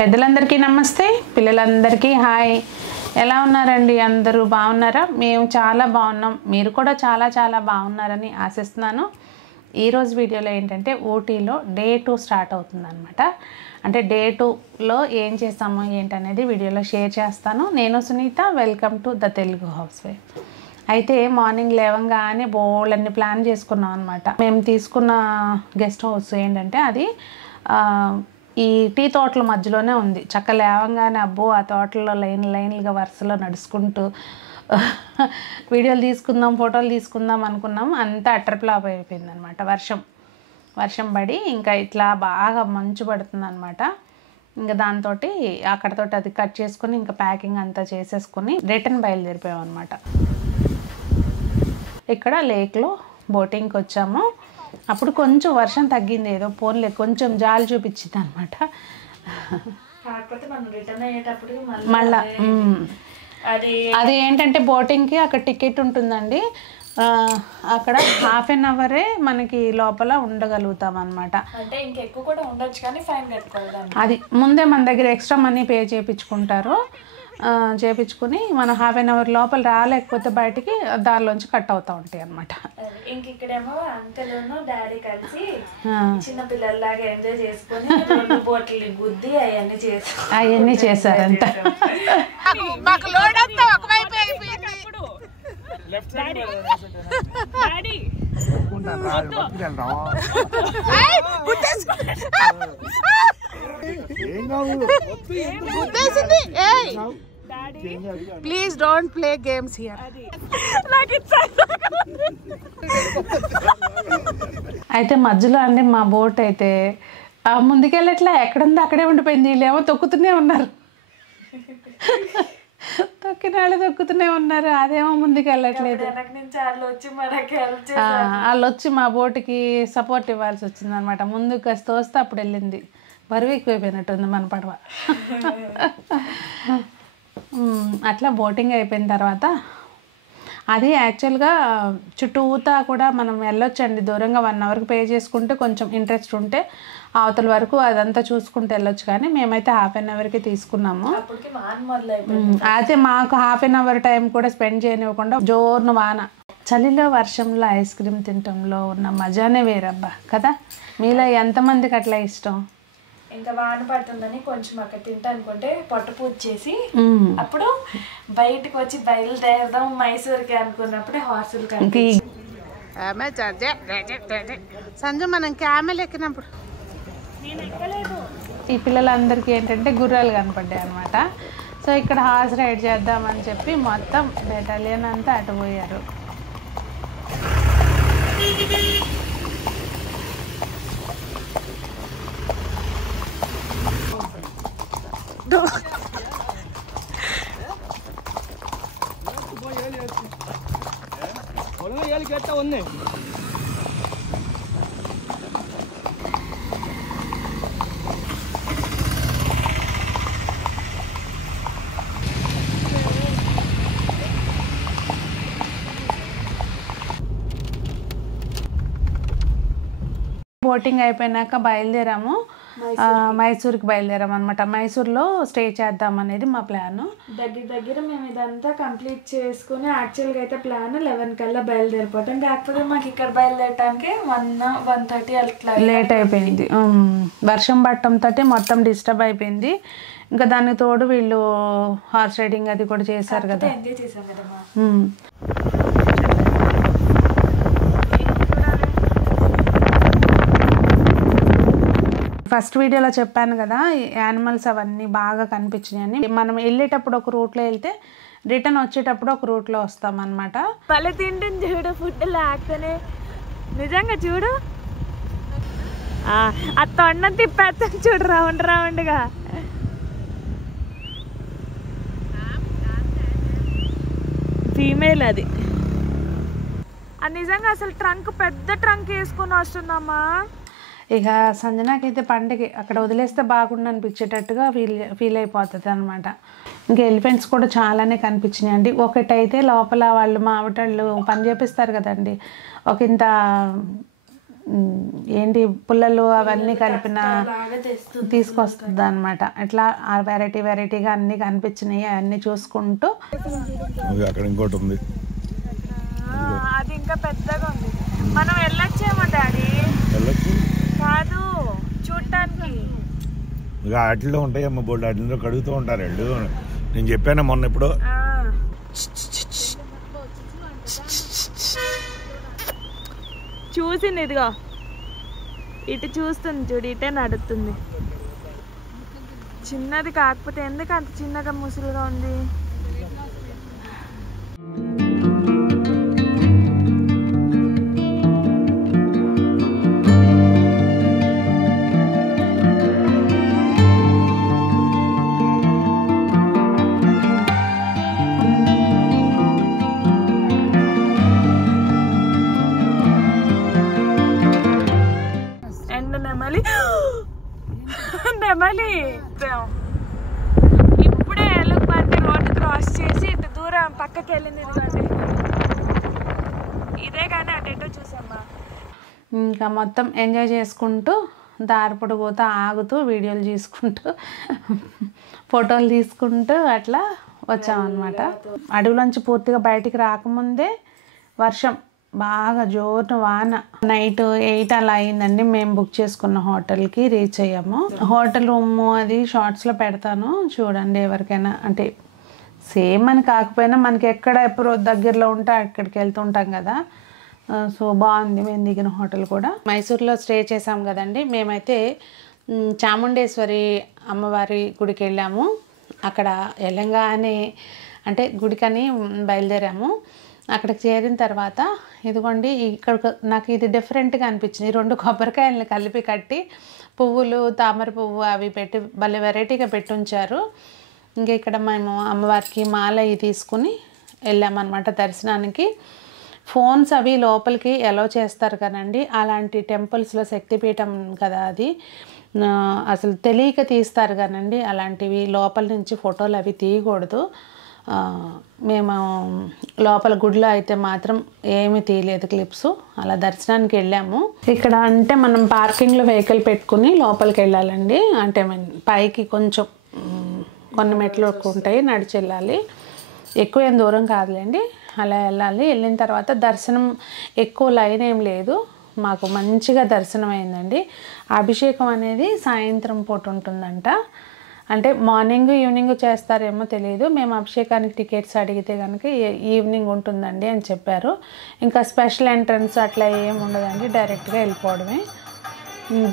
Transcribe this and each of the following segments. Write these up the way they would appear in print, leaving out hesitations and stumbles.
పెద్దలందరికీ నమస్తే, పిల్లలందరికీ హాయ్. ఎలా ఉన్నారండి? అందరూ బాగున్నారా? మేము చాలా బాగున్నాం. మీరు కూడా చాలా చాలా బాగున్నారని ఆశిస్తున్నాను. ఈరోజు వీడియోలో ఏంటంటే ఊటీలో డే 2 స్టార్ట్ అవుతుందన్నమాట. అంటే డే 2లో ఏం చేస్తామో ఏంటనేది వీడియోలో షేర్ చేస్తాను. నేను Sunitha, welcome to the Telugu housewife. అయితే మార్నింగ్ లేవంగానే బోల్డన్ని ప్లాన్ చేసుకున్నాం అనమాట. మేము తీసుకున్న గెస్ట్ హౌస్ ఏంటంటే అది ఈ టీ తోటల మధ్యలోనే ఉంది. చక్క లేవంగానే అబ్బో ఆ తోటల్లో లైన్లుగా వరుసలో నడుచుకుంటూ వీడియోలు తీసుకుందాం, ఫోటోలు తీసుకుందాం అనుకున్నాం. అంతా అట్రప్లాప్ అయిపోయింది అనమాట. వర్షం పడి ఇంకా ఇట్లా బాగా మంచు పడుతుంది అనమాట. ఇంకా దాంతో అక్కడతో అది కట్ చేసుకుని ఇంకా ప్యాకింగ్ అంతా చేసేసుకుని రిటర్న్ బయలుదేరిపోయాం అనమాట. ఇక్కడ లేక్లో బోటింగ్కి వచ్చాము. అప్పుడు కొంచెం వర్షం తగ్గింది, ఏదో పోన్లే కొంచెం జాలి చూపించింది అనమాట. కాకపోతే మనం రిటర్న్ అయ్యేటప్పుడు మళ్ళా అది ఏంటంటే బోటింగ్కి అక్కడ టికెట్ ఉంటుందండి. అక్కడ హాఫ్ అన్ అవరే మనకి లోపల ఉండగలుగుతాం అనమాట. అంటే ఇంకెక్కువ కూడా ఉండొచ్చు కానీ ఫైన్ కట్టుకోవాలి. అది ముందే మన దగ్గర ఎక్స్ట్రా మనీ పే చేయించుకుంటారు. చేయించుకుని మనం హాఫ్ అన్ అవర్ లోపల రాలేకపోతే బయటికి దారిలోంచి కట్ అవుతూ ఉంటాయి అనమాట. ఇంక ఇక్కడేమో అంకల్ డాడీ కలిసి చిన్న పిల్లల్లాగా ఎంజాయ్ చేసుకుని 2 బోట్లు గుద్ది అవన్నీ చేశారంట. Please don't play games here. అయితే మధ్యలో అండి మా బోట్ అయితే ముందుకెళ్ళట్లా, ఎక్కడుందో అక్కడే ఉండిపోయింది. వీళ్ళేమో తొక్కుతూనే ఉన్నారు, తొక్కుతూనే ఉన్నారు. అదేమో ముందుకు వెళ్ళట్లేదు. వాళ్ళు వచ్చి మా బోటుకి సపోర్ట్ ఇవ్వాల్సి వచ్చింది అనమాట. ముందుకు కాస్త తోస్తే అప్పుడు వెళ్ళింది. బరువు ఎక్కువైపోయినట్టుంది మన పడవ. అట్లా బోటింగ్ అయిపోయిన తర్వాత అది యాక్చువల్గా చుట్టూతా కూడా మనం వెళ్ళొచ్చండి. దూరంగా 1 అవర్కి పే చేసుకుంటే కొంచెం ఇంట్రెస్ట్ ఉంటే అవతల వరకు అదంతా చూసుకుంటూ వెళ్ళొచ్చు. కానీ మేమైతే హాఫ్ అన్ అవర్కి తీసుకున్నాము. అయితే మాకు హాఫ్ అన్ అవర్ టైం కూడా స్పెండ్ చేయనివ్వకుండా జోరున వాన, చలిలో వర్షంలో ఐస్ క్రీమ్ తినటంలో ఉన్న మజానే వేరబ్బా కదా. మీలో ఎంతమందికి అట్లా ఇష్టం? ఇంకా వాన పడుతుందని కొంచెం అక్కడ తింటా అనుకుంటే పొట్ట పూజ చేసి అప్పుడు బయటకు వచ్చి బయలుదేరదాం మైసూర్కి అనుకున్నప్పుడే హార్సులు సంజు మనం క్యామెల్ ఎక్కినప్పుడు ఈ పిల్లలందరికీ ఏంటంటే గుర్రాలు కనపడ్డాయి అనమాట. సో ఇక్కడ హార్స్ రైడ్ చేద్దామని చెప్పి మొత్తం బెటాలియన్ అంతా అటు పోయారు. బోటింగ్ అయిపోయినాక బయలుదేరాము, మైసూర్కి బయలుదేరాము అనమాట. మైసూర్లో స్టే చేద్దాం అనేది మా ప్లాన్. దగ్గర మేము ఇదంతా కంప్లీట్ చేసుకుని యాక్చువల్గా అయితే ప్లాన్ 11 కల్లా బయలుదేరిపోతాం. కాకపోతే మాకు ఇక్కడ బయలుదేరటానికి 1:30 అట్లా లేట్ అయిపోయింది. వర్షం పట్టడంతో మొత్తం డిస్టర్బ్ అయిపోయింది. ఇంకా దానికి తోడు వీళ్ళు హార్స్ రైడింగ్ అది కూడా చేశారు కదా. ఎంజాయ్ చేసాం కదమ్మా. ఫస్ట్ వీడియోలో చెప్పాను కదా, యానిమల్స్ అవన్నీ బాగా కనిపించినాయని. మనం వెళ్ళేటప్పుడు ఒక రూట్లో వెళ్తే రిటర్న్ వచ్చేటప్పుడు ఒక రూట్లో వస్తాం అనమాట. పల్లె తింటుంది చూడు, ఫుడ్ లేకనే నిజంగా చూడు. ఆ తొండం తిప్పేస్తాను చూడు రౌండ్గా. ఫీమేల్ అది నిజంగా అసలు ట్రంక్ పెద్ద ట్రంక్ వేసుకొని వస్తుందమ్మా. ఇక సంజనాకైతే పండగ అక్కడ వదిలేస్తే బాగుండు అనిపించేటట్టుగా ఫీల్ అయిపోతుంది అనమాట. ఇంకా ఎలిఫెంట్స్ కూడా చాలానే కనిపించినాయి అండి. ఒకటైతే లోపల వాళ్ళు మా ఆవిటళ్ళు పని చేపిస్తారు కదండి, ఒక ఇంత ఏంటి పుల్లలు అవన్నీ కలిపిన తీసుకొస్తుంది అనమాట. ఇట్లా వెరైటీగా అన్నీ కనిపించినాయి. అవన్నీ చూసుకుంటూ అక్కడ ఇంకోటి ఉంది, అది ఇంకా పెద్దగా ఉంది. మనం వెళ్ళొచ్చేమో డాడీ. వెళ్ళొచ్చు కాదు చూడటానికి. ఇక వాటిలో ఉంటాయమ్మ బోర్డు, వాటిలో కడుగుతూ ఉంటారు వాళ్ళు. నేను చెప్పాను మొన్న ఎప్పుడో. చూసింది ఇదిగో, ఇటు చూస్తుంది చూడు, ఇటే నడుస్తుంది. చిన్నది కాకపోతే ఎందుకు అంత చిన్నగా ముసులుగా ఉంది? నెమలి ఇప్పుడే ఎలుగుబంటి రోడ్డు క్రాస్ చేసి ఇటు దూరం పక్కకి వెళ్ళింది. ఇదిగోండి ఇదే కానీ అటెటో చూసామ్మా. ఇంకా మొత్తం ఎంజాయ్ చేసుకుంటూ దారి పొడుగుతూ ఆగుతూ వీడియోలు తీసుకుంటూ ఫోటోలు తీసుకుంటూ అట్లా వచ్చామన్నమాట. అడవిలోంచి పూర్తిగా బయటికి రాకముందే వర్షం బాగా జోరు వాన. నైట్ 8 అలా అయిందండి. మేము బుక్ చేసుకున్న హోటల్కి రీచ్ అయ్యాము. హోటల్ రూమ్ అది షార్ట్స్లో పెడతాను చూడండి. ఎవరికైనా అంటే సేమ్ అని కాకపోయినా మనకి ఎక్కడ ఎప్పుడు దగ్గరలో ఉంటే అక్కడికి వెళ్తుంటాం కదా. సో బాగుంది మేము దిగిన హోటల్ కూడా. మైసూర్లో స్టే చేసాం కదండి. మేమైతే చాముండేశ్వరి అమ్మవారి గుడికి వెళ్ళాము. అక్కడ వెళ్ళంగానే అంటే గుడికని బయలుదేరాము. అక్కడికి చేరిన తర్వాత ఇదిగోండి ఇక్కడ నాకు ఇది డిఫరెంట్గా అనిపించింది. 2 కొబ్బరికాయలని కలిపి కట్టి పువ్వులు, తామర పువ్వు అవి పెట్టి భలే వెరైటీగా పెట్టి ఉంచారు. ఇంకా ఇక్కడ మేము అమ్మవారికి మాల ఇవి తీసుకుని వెళ్ళామన్నమాట దర్శనానికి. ఫోన్స్ అవి లోపలికి ఎలో చేస్తారు కదండి. అలాంటి టెంపుల్స్లో శక్తిపీఠం కదా అది, అసలు తెలియక తీస్తారు కానండి. అలాంటివి లోపల నుంచి ఫోటోలు అవి తీయకూడదు. మేము లోపల గుడిలో అయితే మాత్రం ఏమీ తీయలేదు క్లిప్స్. అలా దర్శనానికి వెళ్ళాము. ఇక్కడ అంటే మనం పార్కింగ్లో వెహికల్ పెట్టుకుని లోపలికి వెళ్ళాలండి. అంటే పైకి కొంచెం కొన్ని మెట్లు ఉంటాయి, నడిచి వెళ్ళాలి. ఎక్కువ ఏం దూరం కాదులేండి, అలా వెళ్ళాలి. వెళ్ళిన తర్వాత దర్శనం ఎక్కువ లైన్ ఏం లేదు, మాకు మంచిగా దర్శనం అయిందండి. అభిషేకం అనేది సాయంత్రం పూట ఉంటుందంట. అంటే మార్నింగ్ ఈవినింగ్ చేస్తారేమో తెలియదు. మేము అభిషేకానికి టికెట్స్ అడిగితే కనుక ఈవినింగ్ ఉంటుందండి అని చెప్పారు. ఇంకా స్పెషల్ ఎంట్రన్స్ అట్లా ఏమి ఉండదండి, డైరెక్ట్గా వెళ్ళిపోవడమే.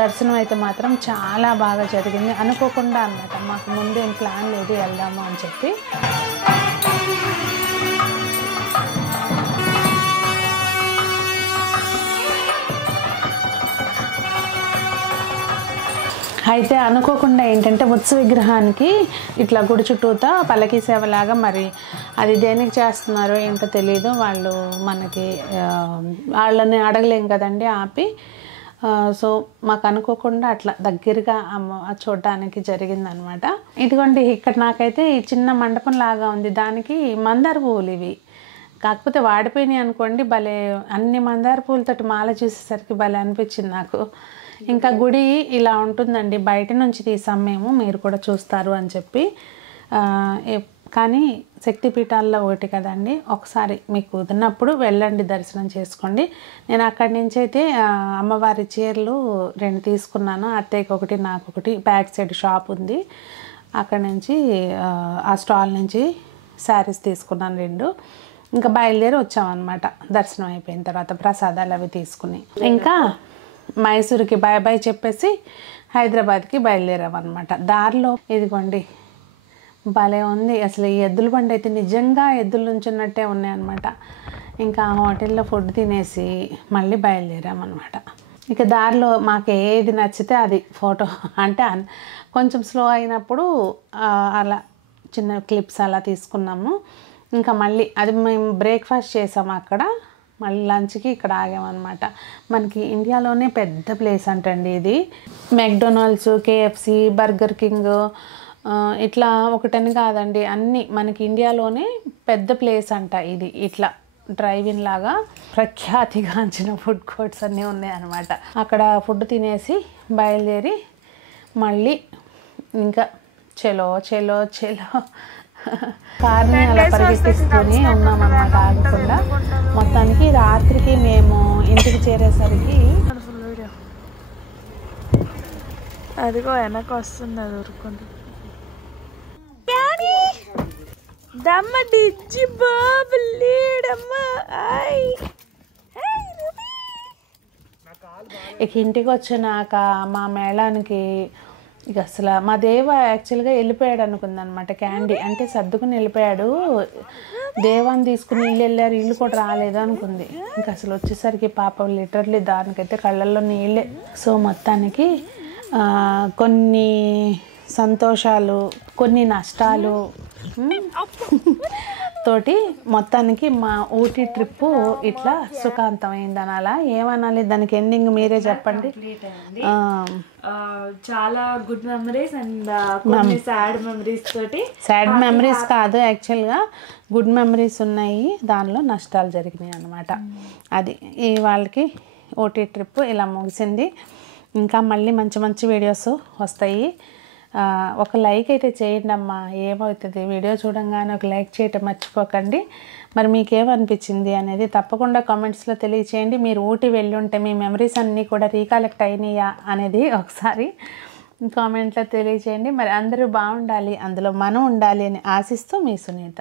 దర్శనం అయితే మాత్రం చాలా బాగా జరిగింది. అనుకోకుండా అన్నమాట, మాకు ముందు ఏం ప్లాన్ లేదు వెళ్దాము అని చెప్పి. అయితే అనుకోకుండా ఏంటంటే ఉత్సవ విగ్రహానికి ఇట్లా గుడి చుట్టూతా పల్లకీ సేవలాగా, మరి అది దేనికి చేస్తున్నారో ఏంటో తెలియదు. మనకి వాళ్ళని అడగలేం కదండి ఆపి. సో మాకు అనుకోకుండా అట్లా దగ్గరగా చూడడానికి జరిగిందనమాట. ఇదిగోండి ఇక్కడ నాకైతే ఈ చిన్న మండపం లాగా ఉంది, దానికి మందార పువ్వులు ఇవి. కాకపోతే వాడిపోయినాయి అనుకోండి. భలే అన్ని మందార పువ్వులతోటి మాల చూసేసరికి భలే అనిపించింది నాకు. ఇంకా గుడి ఇలా ఉంటుందండి, బయట నుంచి తీసాం మేము, మీరు కూడా చూస్తారు అని చెప్పి. కానీ శక్తిపీఠాల్లో ఒకటి కదండి, ఒకసారి మీకు కుదిరినప్పుడు వెళ్ళండి, దర్శనం చేసుకోండి. నేను అక్కడి నుంచి అయితే అమ్మవారి చీరలు 2 తీసుకున్నాను. అత్తయ్యకి ఒకటి, నాకు ఒకటి. బ్యాక్ సైడ్ షాప్ ఉంది, అక్కడి నుంచి ఆ స్టాల్ నుంచి శారీస్ తీసుకున్నాను 2. ఇంకా బయలుదేరి వచ్చామన్నమాట దర్శనం అయిపోయిన తర్వాత, ప్రసాదాలు అవి తీసుకుని. ఇంకా మైసూరుకి బాయ్ బాయ్ చెప్పేసి హైదరాబాద్కి బయలుదేరామన్నమాట. దారిలో ఇదిగోండి భలే ఉంది అసలు. ఈ ఎద్దుల బండి అయితే నిజంగా ఎద్దుల నుంచి ఉన్నట్టే ఉన్నాయన్నమాట. ఇంకా హోటల్లో ఫుడ్ తినేసి మళ్ళీ బయలుదేరామన్నమాట. ఇక దారిలో మాకు ఏది నచ్చితే అది ఫోటో, అంటే కొంచెం స్లో అయినప్పుడు అలా చిన్న క్లిప్స్ అలా తీసుకున్నాము. ఇంకా మళ్ళీ అది మేము బ్రేక్ఫాస్ట్ చేసాము అక్కడ, మళ్ళీ లంచ్కి ఇక్కడ ఆగామన్నమాట. మనకి ఇండియాలోనే పెద్ద ప్లేస్ అంటండి ఇది. మెక్డొనాల్డ్స్, కేఎఫ్సి, బర్గర్ కింగ్ ఇట్లా ఒకటని కాదండి, అన్నీ మనకి ఇండియాలోనే పెద్ద ప్లేస్ అంట ఇది. ఇట్లా డ్రైవ్ ఇన్ లాగా ప్రఖ్యాతిగాంచిన ఫుడ్ కోర్ట్స్ అన్నీ ఉన్నాయన్నమాట. అక్కడ ఫుడ్ తినేసి బయలుదేరి మళ్ళీ ఇంకా చెలో చెలో చెలో కార్ని అలా పరిగెత్తిస్తూనే ఉన్నామన్నమాట ఆగకుండా. మొత్తానికి రాత్రికి మేము ఇంటికి చేరేసరికి అదిగో వెనక వస్తుంది, అది ఊరుకుంటు దమ్మ డిజ్జి బాబు లేడమ్మా. ఇక ఇంటికి వచ్చినాక మా మేళానికి ఇక అసలు మా దేవ యాక్చువల్గా వెళ్ళిపోయాడు అనుకుందనమాట. క్యాండీ అంటే సర్దుకుని వెళ్ళిపోయాడు, దేవాన్ని తీసుకుని వెళ్ళారు, ఇల్లు కూడా రాలేదు అనుకుంది. ఇంకా అసలు వచ్చేసరికి పాపం లిటరల్లీ దానికైతే కళ్ళల్లో నీళ్ళే. సో మొత్తానికి కొన్ని సంతోషాలు, కొన్ని నష్టాలు తోటి మొత్తానికి మా ఊటీ ట్రిప్పు ఇట్లా సుఖాంతమైంది అనాలా, ఏమనాలి దానికి ఎండింగ్ మీరే చెప్పండి. చాలా గుడ్ మెమరీస్ అండ్ కొన్ని సాడ్ మెమరీస్ తోటి. సాడ్ మెమరీస్ కాదు, యాక్చువల్గా గుడ్ మెమరీస్ ఉన్నాయి, దానిలో నష్టాలు జరిగినాయి అన్నమాట. అది ఈ వాళ్ళకి ఊటీ ట్రిప్ ఇలా ముగిసింది. ఇంకా మళ్ళీ మంచి మంచి వీడియోస్ వస్తాయి. ఒక లైక్ అయితే చేయండి అమ్మా, ఏమవుతుంది వీడియో చూడంగానే ఒక లైక్ చేయటం మర్చిపోకండి. మరి మీకేమనిపించింది అనేది తప్పకుండా కామెంట్స్లో తెలియచేయండి. మీరు ఊటీ వెళ్ళి ఉంటే మీ మెమరీస్ అన్నీ కూడా రీకలెక్ట్ అయినాయా అనేది ఒకసారి కామెంట్లో తెలియచేయండి. మరి అందరూ బాగుండాలి, అందులో మనం ఉండాలి అని ఆశిస్తూ మీ సునీత.